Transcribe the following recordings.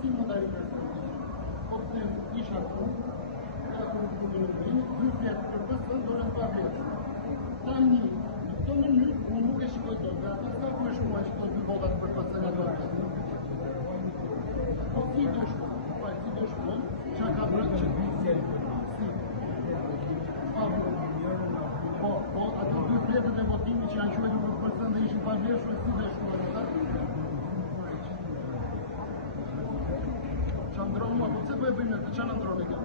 si modaliteti. Po të isha këtu, ka dy fletë për pësën dolen pa vjetë. Tani, në këtë mënyrë, unë nuk e shikoj do, dhe ata s'ka për shumë që këto dy votat për pësën e dolen. Po si do shkon, që ka bërë që Po, ato dy fletët e votimi që janë quajtur për pësën dhe ishin pa vjeshur, si dhe shkon ata? Që ndronë mua, po që po e bëjmë të që në ndronë e kjo?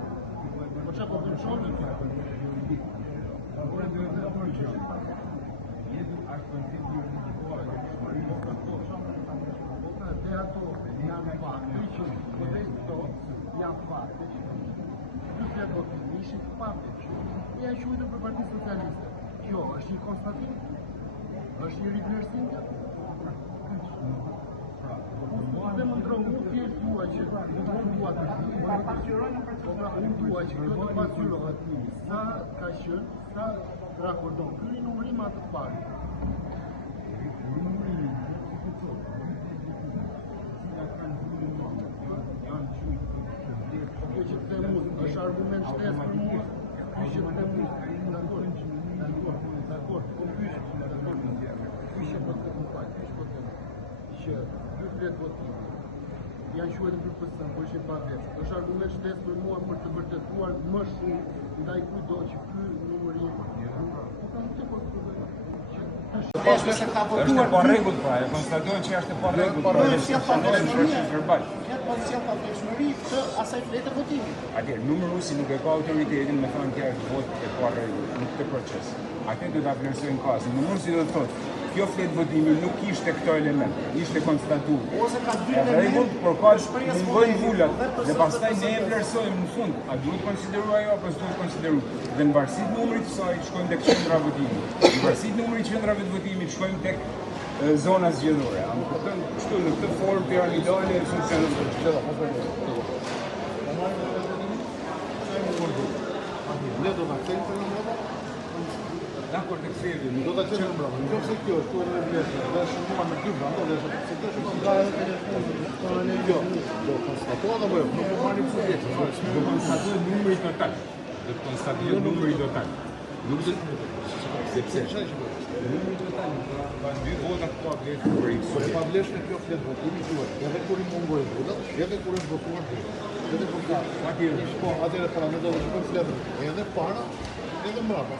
Po që po bëjmë shumë? Dhe ato janë fakte që dhe këto janë fakte që dy fletë votimi ishin të pavlefshme. E janë quajtur për Parti Socialiste. Kjo është një konstatim? Është një rivlerësim? Dhe më ndronë, nuk thjesht dua që unë dua të unë dua që kjo të pasqyrohet sa ka qenë, sa rakordon. Ky numërim atë të parë. Kjo që të them unë, është argument shtesë për mua, ky që të them unë, dakord, po ky që të them që dy fletë votimi janë quajtur për pësën, po ishin pa vjeshtur. Është argument shtesë për mua për të vërtetuar më shumë ndaj kujdo që ky numërim është pa rregull pra, e konstatojnë që është pa rregull. Po sjell pa vlefshmëri të asaj flete votimi. Atëherë numëruesi nuk e ka autoritetin me thënë kjo është vot e pa rregull në këtë proces. Atë do ta vlerësojnë kasën. Numëruesi do të thotë kjo fletë votimi nuk ishte këto elemente, ishte konstatuar. Ose ka dy elemente, rregull, por ka shpërngojnë vulat dhe pastaj ne e vlerësojmë në fund, a duhet konsideruar ajo apo s'duhet konsideruar. Dhe në varësi të numrit të saj shkojmë tek qendra votimi. Në varësi të numrit të qendrave të votimit shkojmë tek zona zgjedhore. A më kupton kështu në këtë formë piramidale funksionon. Ne do ta kemi Dakor të kthehemi. do ta çojmë në brava. Nëse kjo është tuaj në vlerë, dhe shënuar me dy brava, dhe se kjo është nga jo, do konstatohet apo jo? Nuk e marrim subjekt. Do konstatohet numri total. Do të konstatohet numri total. Nuk do sepse numri total ka dy vota të pa vlerë për Po e pa vlefshme kjo fletë votimi quhet, edhe kur i mungojnë votat, edhe kur është votuar drejt. Edhe kur ka po, atëherë para ne do të shkojmë fletën edhe para, edhe mbrapa.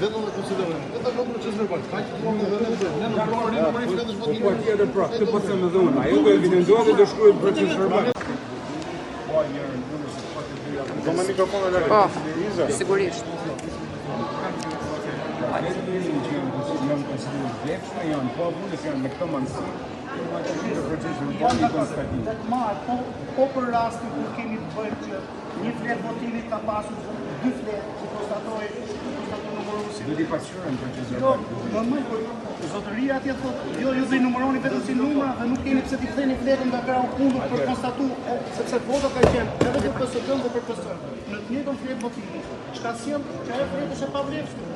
Dhe do të konsiderojmë. Dhe ta bëjmë proces verbal. Ka që të mundë dhe ne në pronë numërin fletësh votimi. Po tjetër pra, këtë po them edhe unë. Ajo do evidentohet dhe do shkruhet proces verbal. Do me mikrofonin e Po, sigurisht. Janë konsideruar vlefshme, janë pa vullës, janë me këto mundësi. Po për rastin kur kemi të bëjmë që një fletë votimi ka pasur dy fletë që konstatojnë numëruesi. Do t'i pasqyrojmë procesin. Jo, normal, por zotëria atje thotë, jo ju do i numëroni vetëm si numra dhe nuk keni pse t'i ktheni fletën nga krau kundër për konstatuar, sepse votat ka qenë edhe për PSD-n dhe për PS-n. Në të njëjtën fletë votimi. Çka sjell që ajo fletë është e pavlefshme.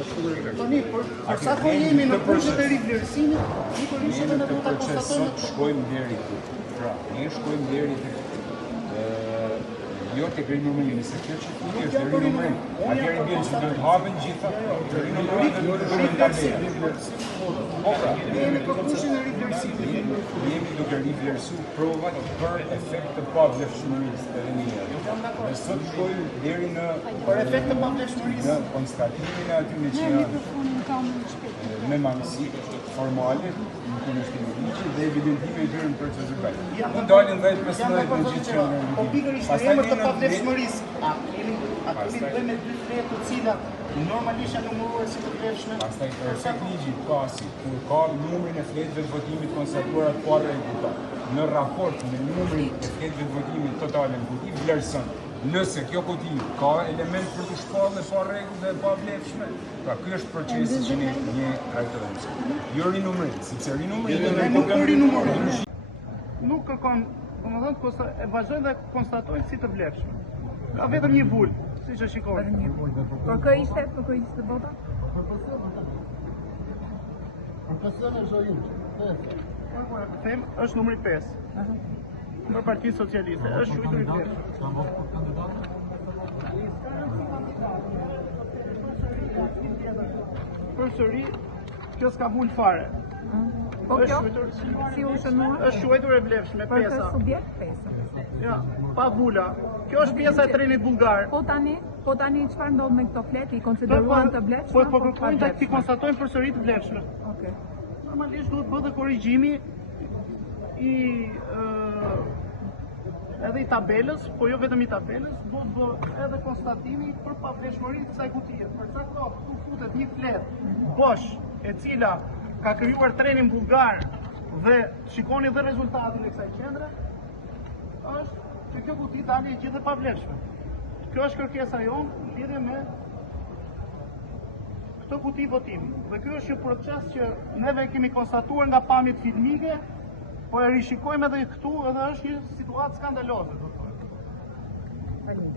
Tani, për sa ko jemi në kushtet e rivlerësimit, sigurisht edhe ne do ta konstatojmë. Shkojmë deri këtu. Pra, ne shkojmë deri jo tek rinumërimi, se kjo që thoni është rinumërim. Atëherë bën që do të hapen gjitha rinumërimet dhe do të ndalen. Po pra, jemi për kushin e rivlerësimit. Jemi duke rivlerësuar provat për efekt të pavlefshmërisë edhe një herë. Ne sot shkojmë deri në Për efekt të pavlefshmërisë. në konstatimin e atyre që janë me mangësi formale, në kundërshtim me ligjin dhe evidentime e tyre në proces verbal. Mund dalin 10-15 në gjithë qendrën. Po pikërisht në emër të pavlefshmërisë. A kemi të bëjmë me dy fletë të cilat normalisht janë numëruar si të vlefshme. Pastaj për efekt ligjit pasi kur ka numrin e fletëve të votimit konstatuar pa rregull në raport me numrin e fletëve të votimit total në kuti vlerëson. Nëse kjo kuti ka element për të shpallë pa rregull dhe pa vlefshme, pra ky është procesi që ne trajtojmë. Jo rinumërim, sepse rinumërimi nuk po rinumërojmë. Nuk kërkon, domethënë e vazhdojnë dhe konstatojnë si të vlefshme. Ka vetëm një vul, siç e shikoni. Por kë ishte vota? Për PS-n është ajo. Them është numri 5. për Partinë Socialiste. Është shkruar i vlefshëm. Përsëri, kjo s'ka bul fare. Po kjo, si u shënua? Është quajtur e vlefshme, Për pesa. këtë subjekt pesa. Ja, pa bula. Kjo është pjesa e trenit bullgar. Po tani çfarë ndodh me këto flet? I konsideruan të vlefshme? Po kërkojnë ta ti konstatojnë përsëri të vlefshme. Okej. Normalisht duhet bëhet dhe korrigjimi edhe i tabelës, po jo vetëm i tabelës, duhet bë edhe konstatimi për pavlefshmërinë të kësaj kutie. Për sa kohë këtu futet një flet bosh, e cila ka krijuar trenin bullgar dhe shikoni dhe rezultatin e kësaj qendre, është që kjo kuti tani e gjithë e pavlefshme. Kjo është kërkesa jonë në lidhje me këtë kuti votimi. Dhe kjo është një proces që neve kemi konstatuar nga pamjet filmike, po e rishikojmë edhe këtu edhe është një situatë skandaloze.